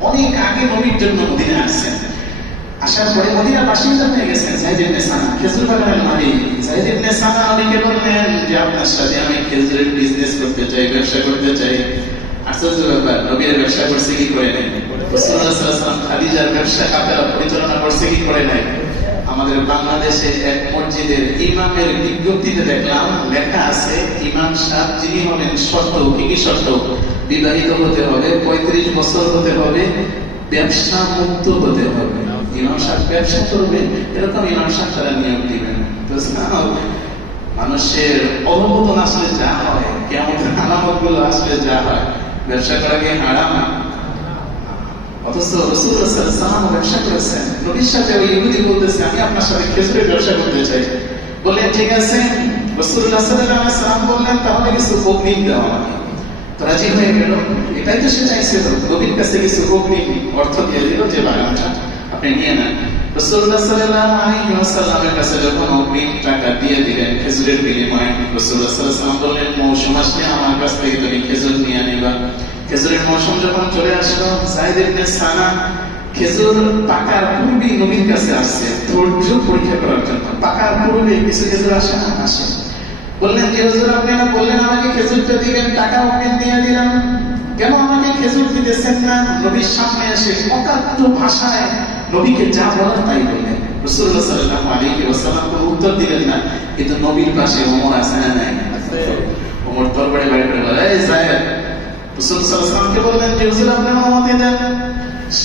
অনেক আগে নবীর জন্য মদিনায় আসছেন। আসার পরে মদিনার বাসিন্দা হয়ে গেছেন যায়েদ ইবনে সানা, খেজুর বাগানের মালিক। যায়েদ ইবনে সানা নবীকে বললেন যে আপনার সাথে আমি খেজুরের বিজনেস করতে চাই, ব্যবসা করতে চাই। আশ্চর্য ব্যাপার, নবীর ব্যবসা করছে কি করে নাই? রাসূলুল্লাহ সাল্লাল্লাহু আলাইহি ওয়াসাল্লাম খাদিজার ব্যবসা খাতা পরিচালনা করছে কি করে নাই? আমাদের বাংলাদেশে এক মসজিদের ইমামের বিজ্ঞপ্তিতে দেখলাম লেখা আছে, ইমাম সাহেব যিনি হবেন শর্ত, কি কি শর্ত? বিবাহিত হতে হবে, 35 বছর হতে হবে, ব্যবসা মুক্ত হতে হবে। ইমাম সাহেব ব্যবসা করবে এরকম ইমাম সাহেব তারা নিয়ম দিবেন। তো মানুষের অববোধন আসলে যা হয়, কেমন আলামত গুলো আসলে যা হয়, ব্যবসা করাকে হারাম। অথচ রাসূলুল্লাহ সাল্লাল্লাহু আলাইহি ওয়াসাল্লাম ব্যবসা করেছেন। নবীর সাথে ওই ইহুদি বলতেছে আমি আপনার সাথে খেজুরের ব্যবসা করতে চাই। বললেন ঠিক আছে। রাসূলুল্লাহ সাল্লাল্লাহু আলাইহি ওয়াসাল্লাম বললেন তাহলে কিছু অগ্রিম দাও আমাকে। তো রাজি হয়ে গেল। এটাই তো সে চাইছিল, নবীর কাছে কিছু অগ্রিম অর্থ দিয়ে দিল যে বাগানটা আপনি নিয়ে নেন। রাসূলুল্লাহ সাল্লাল্লাহু আলাইহি ওয়াসাল্লামের কাছে যখন অগ্রিম টাকা দিয়ে দিলেন খেজুরের বিনিময়ে, রাসূলুল্লাহ সাল্লাল্লাহু আলাইহি ওয়াসাল্লাম বললেন মৌসুম আসলে আমার কাছ থেকে তুমি খেজুর নিয়ে নিবা। খেজুরের মৌসুম যখন চলে আসলো, যায়েদ ইবনে সানা খেজুর পাকার পূর্বেই নবীর কাছে আসছে ধৈর্য পরীক্ষা করার জন্য। পাকার পূর্বে কিছু খেজুর আসে না? আসে। বললেন যে হুজুর আপনি না বললেন আমাকে খেজুরটা দিবেন, টাকা অগ্রিম দিয়ে দিলাম, কেন আমাকে খেজুর দিতেছেন না? নবীর সামনে এসে অকাট্য ভাষায় নবীকে যা বলার তাই বললেন। রাসূলুল্লাহ সাল্লাল্লাহু আলাইহি ওয়াসাল্লাম কোনো উত্তর দিলেন না। কিন্তু নবীর পাশে ওমর আছে না নাই? ওমর তরবারি বাইরে করে বলে এই যায়েদ। রাসূল সাল্লাল্লাহু আলাইহি ওয়াসাল্লামকে বললেন যে হুজুর আপনি অনুমতি দেন,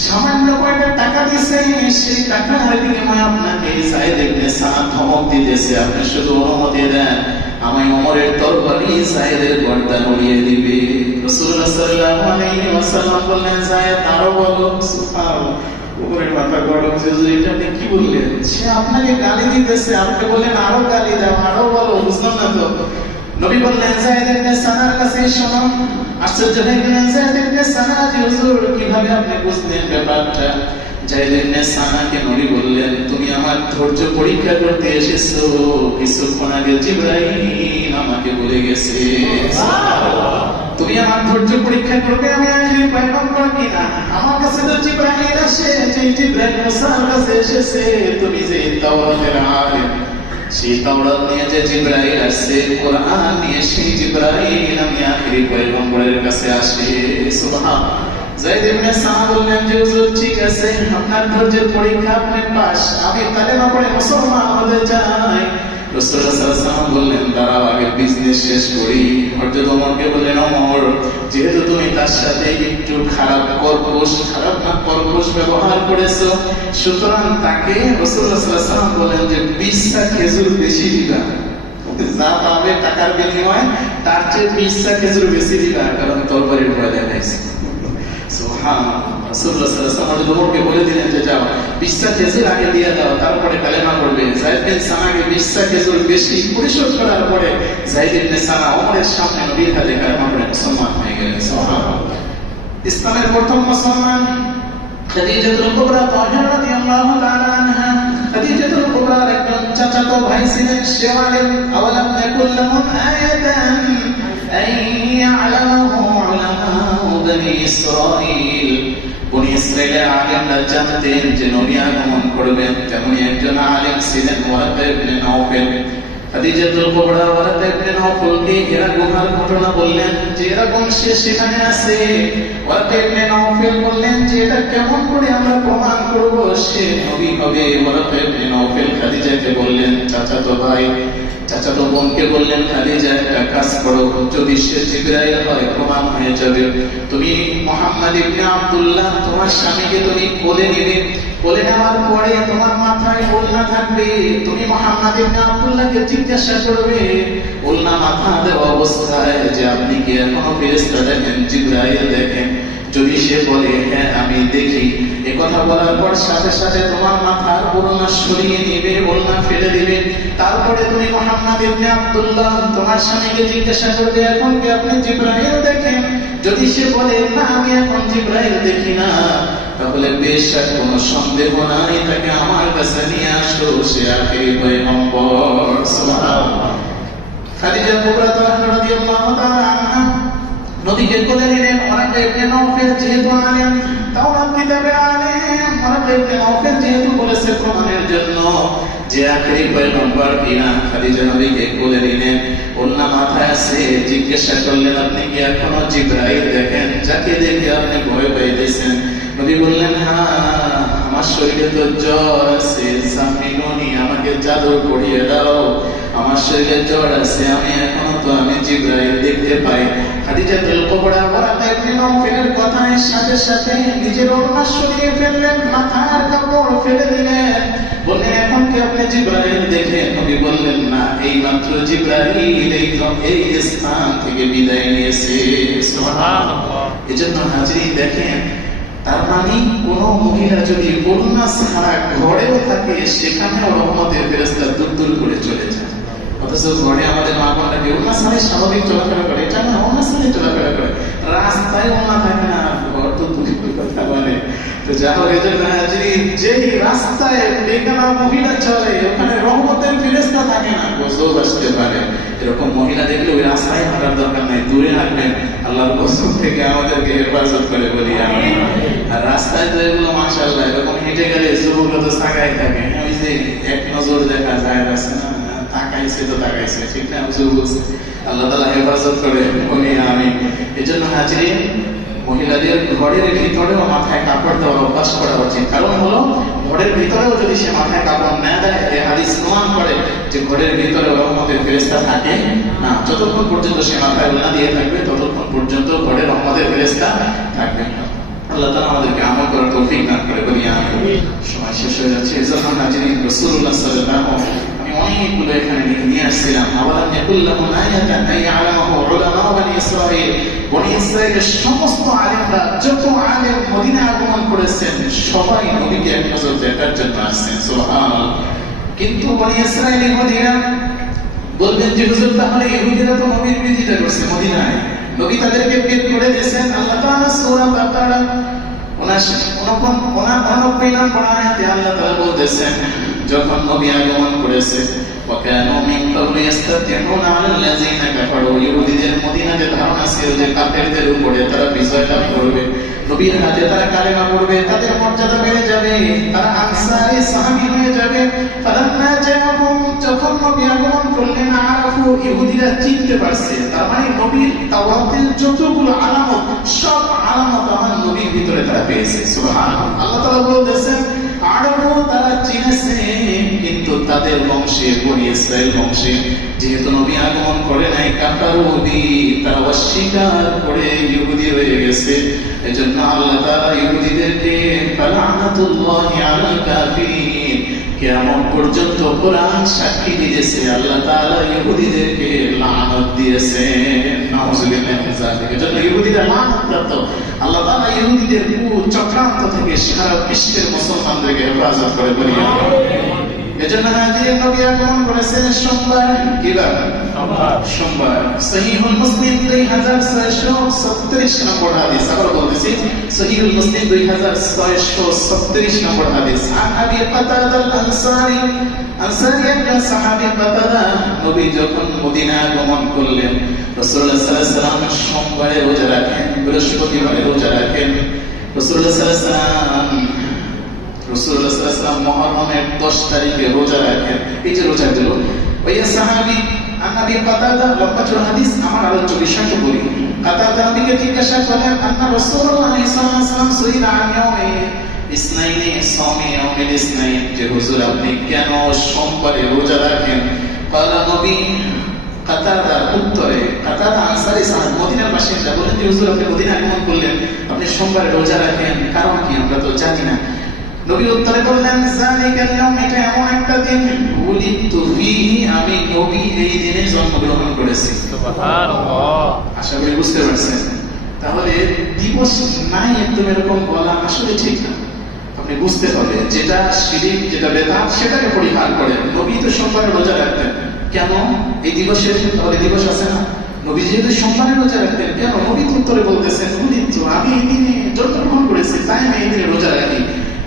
সামান্য কয়টা টাকা দিয়েছে, সেই টাকার বিনিময়ে আপনাকে যায়েদ ইবনে সানা ধমক দিতেছে, আপনি শুধু অনুমতি দেন, আমি ওমরের তরবারি যায়েদের গর্দান উড়িয়ে দিবে। রাসূলুল্লাহ সাল্লাল্লাহু আলাইহি ওয়াসাল্লাম বললেন যায়েদ আরো বলো। সুবহানাল্লাহ। ওমরের মাথা গরম, হুজুর এটা আপনি কি বললেন? সে আপনাকে গালি দিতেছে, আপনি বললেন আরো গালি দাও, আরো বলো, বুঝলাম না তো। নবী বললেন যায়েদ ইবনে সানার কাছে শোনো। আশ্চর্য হয়ে গেলেন যায়েদ ইবনে সানা, যে হুজুর কিভাবে আপনি বুঝলেন ব্যাপারটা? যায়েদ ইবনে সানাকে নবী বললেন তুমি আমার ধৈর্য পরীক্ষা করতে এসেছো, কিছুক্ষণ আগে জিবরাইল আমাকে বলে গেছে তুমি আমার ধৈর্য পরীক্ষা করবে আমি আখেরি পয়গম্বর কিনা। আমার কাছে তো জিবরাইল আসে, যে জিবরাইল মুসার কাছে এসেছে তুমি যে তাওরাতের আলেম, সেই তাওরাত নিয়ে যে জিবরাইল আসছে, কোরআন নিয়ে সেই জিবরাইল আমি আখিরি পয়গম্বরের কাছে আসে। সুবহানাল্লাহ। যায়েদ ইবনে সাআদ বললেন যে হুজুর ঠিক আছে, আপনার ধৈর্যের পরীক্ষা আপনি পাস, আমি কালেমা পড়ে মুসলমান হতে চাই। রাসূলুল্লাহ সাল্লাল্লাহু আলাইহি ওয়াসাল্লাম বললেন দাঁড়াও আগে বিজনেস শেষ করি। হযরত ওমরকে বললেন ওমর, যেহেতু তুমি তার সাথে একটু খারাপ কর্কশ ব্যবহার করেছো, সুতরাং তাকে রাসূলুল্লাহ সাল্লাল্লাহু আলাইহি ওয়াসাল্লাম বলেন যে 20টা খেজুর বেশি দিবা, যা পাবে টাকার বিনিময়ে তার চেয়ে 20টা খেজুর বেশি দিবা, কারণ তরবারির ভয় দেখাইছে। সুবহানাল্লাহ। রাসূলুল্লাহ সাল্লাল্লাহু আলাইহি ওয়াসাল্লাম ওমরকে বলে দিলেন যে যাও 20টা খেজুর আগে দিয়ে দাও, তারপরে কালেমা পড়বে। যায়েদ বিন সানাকে 20টা খেজুর বেশি পরিশোধ করার পরে যায়েদ ইবনে সানা ওমরের সামনে নবীর হাতে কালেমা পড়ে মুসলমান হয়ে গেলেন। সুবহানাল্লাহ। ইসলামের প্রথম মুসলমান খাদিজাতুল কুবরা তাহিরা রাদিয়াল্লাহু তাআলা আনহা। খাদিজাতুল কুবরার একজন চাচাতো ভাই ছিলেন, সে আলেম। আওয়ালাম ইয়াকুল লাহুম আয়াতান আন ইয়ালামাহু উলামাউ বনি ইসরাঈল। বনি ইসরাঈলের আলেমরা জানতেন যে নবী আগমন করবেন, তেমনি একজন আলেম ছিলেন ওয়ারাকা ইবনে নাওফল। খাদিজাতুল কুবরা ওয়ারাকা ইবনে নাওফলকে হিরা গুহার ঘটনা বললেন যে এরকম সে সেখানে আছে। ওয়ারাকা ইবনে নাওফল বললেন যে এটা কেমন করে আমরা প্রমাণ করব সে নবী হবে। ওয়ারাকা ইবনে নাওফল খাদিজাকে বললেন, চাচাতো বোনকে বললেন, খাদিজা একটা কাজ করো, যদি সে জিবরাইল হয় প্রমাণ হয়ে যাবে। তুমি মুহাম্মদ ইবনে আব্দুল্লাহ তোমার স্বামীকে তুমি কোলে নিবে, কোলে নেওয়ার পরে তোমার মাথায় ওড়না থাকবে, তুমি মুহাম্মদ ইবনে আব্দুল্লাহকে জিজ্ঞাসা করবে ওড়না মাথা দেওয়া অবস্থায় যে আপনি কি এখনো ফেরেশতা দেখেন, জিবরাইল দেখেন? যদি সে বলে হ্যাঁ আমি দেখি, এ কথা বলার পর সাথে সাথে তোমার মাথার ওড়না সরিয়ে নিবে, ওড়না ফেলে দিবে। তারপরে তুমি মুহাম্মদ ইবনে আব্দুল্লাহ তোমার স্বামীকে জিজ্ঞাসা করবে এখন কি আপনি জিবরাইল দেখেন? যদি সে বলে না আমি এখন জিবরাইল দেখি না, তাহলে বেশ কোনো সন্দেহ নাই, তাকে আমার কাছে নিয়ে আসো, সে আখিরি পয়গম্বর। সুবহানাল্লাহ। খাদিজা কুবরা রাদিয়াল্লাহু তাআলা আনহা নবীকে কোলে নিলেন। ওয়ারাকা ইবনে নাওফল যেহেতু আলেম, তাওরাত কিতাবের আলেম, ওয়ারাকা ইবনে নাওফল যেহেতু বলেছে প্রমাণের জন্য যে আখিরি পয়গম্বর কিনা, খাদিজা নবীকে কোলে নিলেন, ওড়না মাথায় আছে। জিজ্ঞাসা করলেন আপনি কি এখনো জিবরাইল দেখেন, যাকে দেখে আপনি ভয় পাইতেছেন? নবী বললেন হ্যাঁ, আমার শরীরে তো জ্বর আছে, সামিনুনি আমাকে চাদর পরিয়ে দাও, আমার শরীরে জ্বর আছে, আমি এখনো তো আমি জিবরাইল দেখতে পাই। খাদিজাতুল কুবরা ওয়ারাকা ইবনে নাওফলের কথার সাথে সাথে নিজের ওড়না সরিয়ে ফেললেন, মাথার কাপড় ফেলে দিলেন, বললেন এখন কি আপনি জিবরাইল দেখেন? নবী বললেন না, এই মাত্র জিবরাইল এই স্থান থেকে বিদায় নিয়েছে। সুবহানাল্লাহ। এজন্য হাজরিন দেখেন, তার মানে কোন মহিলা যদি ওড়না ছাড়া ঘরেও থাকে, সেখানেও রহমতের ফেরেশতা দূর দূর করে চলে যায়। অথচ ঘরে আমাদের মা বোনরা ওড়না ছাড়াই স্বাভাবিক চলাফেরা করে, এটা না ওড়না ছাড়াই চলাফেরা করে, রাস্তায় ওড়না থাকে না, ঘর তো দূরের কথা বলে। তো যা হোক, এজন্য হাজরিন যেই রাস্তায় বেগানা মহিলা চলে ওখানে রহমতের ফেরেশতা থাকে না, গজব আসতে পারে। এরকম মহিলা দেখলে ওই রাস্তায় হাঁটার দরকার নাই, দূরে হাঁটবেন, আল্লাহর গজব থেকে আমাদেরকে হেফাজত করে বলি আমিন। আর রাস্তায় তো এগুলো মাশাআল্লাহ এরকম হেঁটে গেলে যুবকরা তো তাকাই থাকে, ওই যে এক নজর দেখা যায় আছে না, তাকাইছে তো তাকাইছে, ঠিক না? আল্লাহ তাআলা হেফাজত করে বলি আমিন। এজন্য হাজরিন, মহিলাদের ঘরের ভিতরেও মাথায় কাপড় দেওয়ার অভ্যাস করা উচিত। কারণ হলো ঘরের ভিতরেও যদি সে মাথায় কাপড় না দেয়, এই হাদিস প্রমাণ করে যে ঘরের ভিতরে রহমতের ফেরেশতা থাকে না। যতক্ষণ পর্যন্ত সে মাথায় ওড়না দিয়ে থাকবে ততক্ষণ পর্যন্ত ঘরে রহমতের ফেরেশতা থাকবে না। আল্লাহ তাআলা আমাদেরকে আমল করার তৌফিক দান করে বলি আমিন। সময় শেষ হয়ে যাচ্ছে, এজন্য হাজরিন রাসূলুল্লাহ সাল্লাল্লাহু আলাইহি ওয়াসাল্লাম অনেকগুলো এখানে নিয়ে আসছিলাম। আওয়ালাম ইয়াকুল লাহুম আয়াতান আন ইয়ালামাহু উলামাউ বনি ইসরাঈল। বনি ইসরাঈলের সমস্ত আলেমরা, যত আলেম মদিনায় আগমন করেছেন, সবাই নবীকে এক নজর দেখার জন্য আসছেন। সুবহানাল্লাহ। কিন্তু বনি ইসরাঈল ইহুদিরা বলবেন যে হুজুর তাহলে ইহুদিরা তো নবীর বিরোধিতা করছে মদিনায়, নবী তাদেরকে বের করে দিয়েছেন। আল্লাহ তাআলা সূরা বাকারা 89 নম্বর আয়াতে আল্লাহ তাআলা বলতেছেন, যখন নবী আগমন করেছে, ওয়াকানু মিন ক্বাবলি ইস্তাতিউনা আলাল্লাযিনা কাফারু, ইহুদিদের মদিনাতে ধারণা ছিল ছিল যে কাফেরদের উপরে তারা বিজয় লাভ করবে, নবীর হাতে তারা কালেমা পড়বে, তাদের মর্যাদা বেড়ে যাবে, তারা আনসারী সাহাবী হয়ে যাবে। ফালাম্মা জাআহুম, যখন নবী আগমন করলেন, আরাফু, ইহুদিরা চিনতে পারছে, তার মানে নবীর তাওরাতের যতগুলো আলামত, সব আলামত আমার নবীর ভিতরে তারা পেয়েছে। সুবহানাল্লাহ। আল্লাহ তাআলা বলতেছেন আরাফু, তারা চিনেছে, কিন্তু তাদের বংশে, বনি ইসরাইল বংশে যেহেতু নবী আগমন করে নাই, কাফারু বি, তারা অস্বীকার করে ইহুদি হয়ে গেছে। এজন্য আল্লাহ তাআলা ইহুদিদেরকে ফালানাতুল্লাহি আলাল কাফিরিন, কিয়ামত পর্যন্ত কোরআন সাক্ষী দিয়েছে আল্লাহ তাআলা ইহুদিদেরকে লানত দিয়েছেন। নাউযুবিল্লাহি মিন যালিক। এজন্য ইহুদিরা লানতপ্রাপ্ত। আল্লাহ তাআলা ইহুদিদের চক্রান্ত থেকে সারা বিশ্বের মুসলমানদেরকে হেফাজত করে বলি এজন্য হাজির নবী আগমন করেছেন সোমবার। কি বার? সোমবার। সহিহুল মুসলিম 2636 নম্বর হাদিস। আবার বলতেছি, সহিহুল মুসলিম 2636 নম্বর হাদিস। আন আবি কাতাদা আল-আনসারী, আনসারী একজন সাহাবী কাতাদা, নবী যখন মদিনা আগমন করলেন, রাসূলুল্লাহ সাল্লাল্লাহু আলাইহি ওয়াসাল্লাম সোমবারে রোজা রাখেন, বৃহস্পতিবারে রোজা রাখেন। রাসূলুল্লাহ সাল্লাল্লাহু আলাইহি ওয়াসাল্লাম রাসূলুল্লাহ সাল্লাল্লাহু আলাইহি ওয়াসাল্লাম মুহররমের 10 তারিখে রোজা রাখেন। এই যে রোজাগুলো, ওই সাহাবী আনবী কাতাদা, লম্বা চড়া হাদিস, আমার আলোচ্য বিষয়টা বলি। কাতাদা নবীকে জিজ্ঞাসা করলেন, আন্না রাসূলুল্লাহ সাল্লাল্লাহু আলাইহি ওয়াসাল্লাম সুইলা আন ইয়াউমি ইসনাইনি সাওমি ইয়াউমিল ইসনাইন, যে হুজুর আপনি কেন সোমবারে রোজা রাখেন? ক্বালা, নবী কাতাদা উত্তরে, কাতাদা আনসারী সাহাবী, মদিনার বাসিন্দা, বলেন যে হুজুর আপনি মদিনা আগমন করলেন, আপনি সোমবারে রোজা রাখেন, কারণ কি আমরা তো জানি না। নবী উত্তরে বললেন, যালিকাল ইয়াউম, এটা এমন একটা দিন, উলিদতু ফীহি, আমি নবী এই দিনে জন্মগ্রহণ করেছি। সুবহানাল্লাহ। আশা করি বুঝতে পারছেন। তাহলে দিবস নাই একদম এরকম বলা আসলে ঠিক না। আপনি বুঝতে হবে যেটা শিরক, যেটা বেদাত, সেটাকে পরিহার করেন। নবী তো সোমবারে রোজা রাখতেন, কেন এই দিবসে? তাহলে দিবস আছে না? নবী যেহেতু সোমবারে রোজা রাখতেন, কেন? নবী উত্তরে বলতেছেন, উলিদতু, আমি এই দিনে জন্মগ্রহণ করেছি, তাই আমি এই দিনে রোজা রাখি।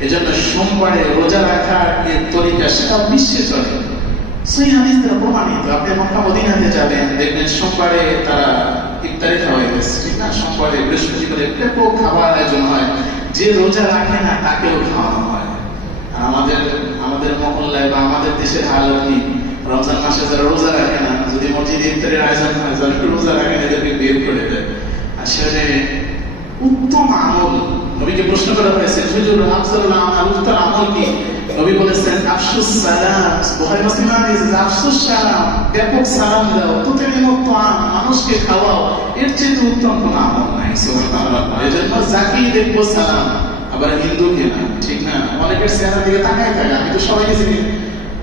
এজন্য সোমবারে রোজা রাখার যে তরিকা, সেটা বিশ্বে চলে। সহিহ হাদিস দ্বারা প্রমাণিত। আপনি মক্কা মদিনাতে যাবেন, দেখবেন সোমবারে তারা ইফতারি খাওয়া হয়েছে, ঠিক না? সোমবারে বৃহস্পতিবারে ব্যাপক খাবার আয়োজন হয়, যে রোজা রাখে না তাকেও খাওয়ানো হয়। আমাদের মহল্লায় বা আমাদের দেশের হালত কি, রমজান মাসে যারা রোজা রাখে না, যদি মসজিদে ইফতারের আয়োজন হয়, যারা রোজা রাখে না এদেরকে বের করে দেয়। আসলে উত্তম আমল, নবীকে প্রশ্ন করা হয়েছে, হুজুর আফজালুল আমাল, উত্তম আমল কি? নবী বলেছেন, আফশুস সালাম। বুখারী মুসলিম হাদিস, আফশুস সালাম, ব্যাপক সালাম দাও, তুতিমুত তাআম, মানুষকে খাওয়াও, এর চেয়ে উত্তম কোনো আমল নাই। সুবহানাল্লাহ। এজন্য যাকে দেখবো সালাম। আবার হিন্দুকে না, ঠিক না? অনেকের চেহারা দিকে তাকাই থাকে, আমি তো সবাইকে চিনি,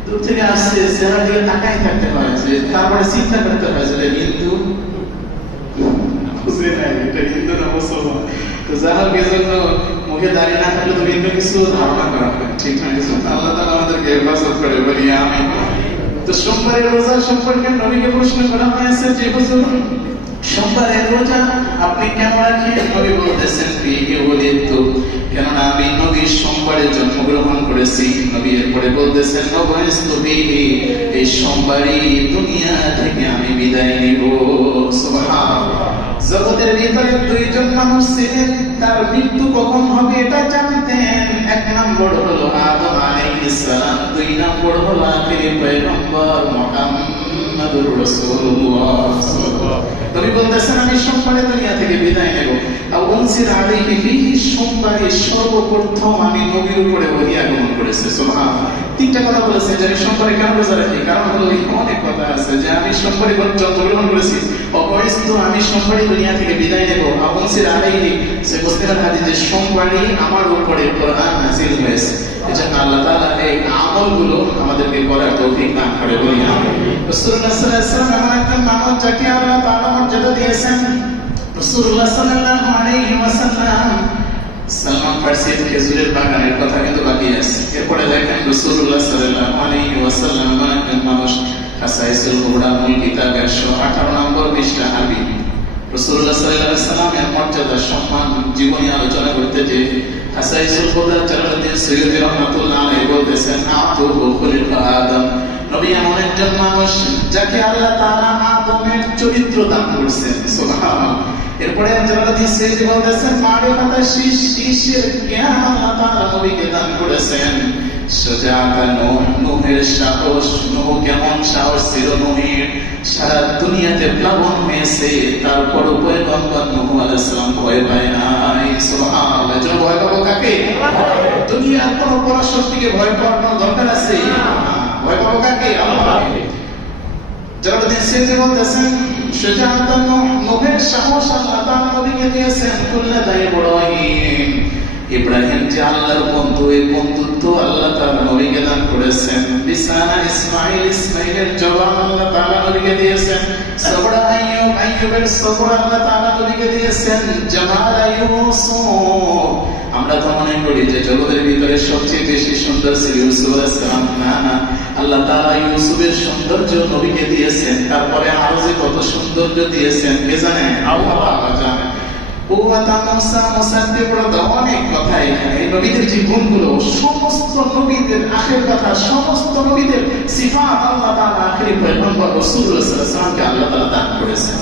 দূর থেকে আসছে, চেহারা দিকে তাকাই থাকতে হয়, যে তারপরে চিন্তা করতে হয় যে হিন্দু বুঝে নাই, এটা হিন্দু না মুসলমান। তো যারা এজন্য মুখে দাঁড়িয়ে না থাকলে তো ভিন্ন কিছু ধারণা করা হয়, ঠিক না? আল্লাহ তাআলা আমাদেরকে হেফাজত করে, বলি আমিন। তো সোমবারের রোজা সম্পর্কে নবীকে প্রশ্ন করা হয়েছে যে হুজুর সোমবারের রোজা আপনি কেন রাখেন? নবী বলতেছেন, ফীহি উলিদতু, কেননা আমি নবী সোমবারে জন্মগ্রহণ করেছি। নবী এরপরে বলতেছেন, ওয়াইস্তু ফীহি, এই সোমবারই দুনিয়া থেকে আমি বিদায় নিব। সুবহানাল্লাহ। জগতের ভিতরে দুইজন মানুষ ছিলেন, তার মৃত্যু কখন হবে এটা জানতেন। এক নম্বর হলো আদম আলাইহিস সালাম, দুই নম্বর হলো আখিরি পয়গম্বর মুহাম্মদুর রাসূলুল্লাহ সাল্লাল্লাহু আলাইহি ওয়াসাল্লাম। নবী বলতেছেন, আমি সোমবারে দুনিয়া থেকে বিদায় নেব। আর উনসির আলাইহি ফীহি, সোমবারে সর্বপ্রথম আমি নবীর উপরে ওহী আগমন করেছে। সুবহানাল্লাহ। তিনটা কথা বলেছে যে আমি সোমবারে কেন রোজা রাখি, কারণ হলো অনেক কথা আছে যে আমি সোমবারে জন্মগ্রহণ করেছি, অপরিচিত আমি সোমবারে দুনিয়া থেকে বিদায় নেব। আবুনসির আলাইহি, সে মুসলিমের হাদিস, যে সোমবারে আমার উপরে কোরআন নাযিল হয়েছে। এজন্য আল্লাহ তাআলা এই আমলগুলো আমাদেরকে করার তৌফিক দান করে, বলি আমিন। রাসূলুল্লাহ সাল্লাল্লাহু আলাইহি ওয়াসাল্লাম এমন একজন মানুষ যাকে আল্লাহ তাআলা মর্যাদা দিয়েছেন। রাসূলুল্লাহ সাল্লাল্লাহু আলাইহি ওয়াসাল্লাম, সালমান ফারসির খেজুরের বাগানের কথা কিন্তু বাকি আছে। এরপরে দেখেন রাসূলুল্লাহ সাল্লাল্লাহু আলাইহি ওয়াসাল্লাম এমন একজন মানুষ, খাসাইসুল কুবরা মূল কিতাবের 118 নম্বর পৃষ্ঠা আরবি। রাসূলুল্লাহ সাল্লাল্লাহু আলাইহি ওয়াসাল্লামের মর্যাদা, সম্মান, জীবনী আলোচনা করতে যে খাসাইসুল কুবরা জালালউদ্দিন সৈয়দী রাহমাতুল্লাহ আলাইহি বলতেছেন, আতুহু খুলিকা আদম, নবী এমন একজন মানুষ যাকে আল্লাহ তাআলা আদমের চরিত্র দান করেছেন। সুবহানাল্লাহ। এরপরে জালালউদ্দিন সিয়ুতি বলতেছেন মারিফাতা শীর্ষের জ্ঞান আল্লাহ তাআলা নবীকে দান করেছেন। সুজাতা নূহের সাহস, নূহ কেমন সাহস ছিল নূহের, সারা দুনিয়াতে প্লাবন হয়েছে, তারপর পয়গম্বর নূহ আলাইহিস সালাম ভয় পায় নাই। সুবহানাল্লাহ। যে ভয় পাবো কাকে? দুনিয়ার কোন পরাশক্তিকে ভয় পাওয়ার কোনো দরকার আছে? ভয় পাবো কাকে? আল্লাহকে। জালালউদ্দিন সিয়ুতি বলতেছেন সুজাতা নূহের সাহস আল্লাহ তাআলা নবীকে দিয়েছেন। কুল্লাতা ইব্রাহিম, ইব্রাহিম যে আল্লাহর বন্ধু, এই বন্ধুত্ব আল্লাহ তাআলা নবীকে দান করেছেন। বিসানা ইসমাঈল, ইসমাঈলের জবান আল্লাহ তাআলা নবীকে দিয়েছেন। সবর আইয়ুব, আইয়ুবের সবর আল্লাহ তাআলা নবীকে দিয়েছেন। জামাল ইউসুফ, আমরা তো মনে করি যে জগতের ভিতরে সবচেয়ে বেশি সুন্দর ছিল ইউসুফ আলাইহিস সালাম। না না, আল্লাহ তাআলা ইউসুফের সৌন্দর্য নবীকে দিয়েছেন। তারপরে আরো যে কত সৌন্দর্য দিয়েছেন কে জানে? আল্লাহ তাআলা জানেন। অনেক কথা এখানে এই নবীদের যে গুণগুলো, সমস্ত নবীদের আখের কথা, সমস্ত নবীদের সিফাত আল্লাহ তাআলা আখেরি পয়গম্বর রাসূলুল্লাহ সাল্লাল্লাহু আলাইহি ওয়াসাল্লামকে আল্লাহ তাআলা দান করেছেন।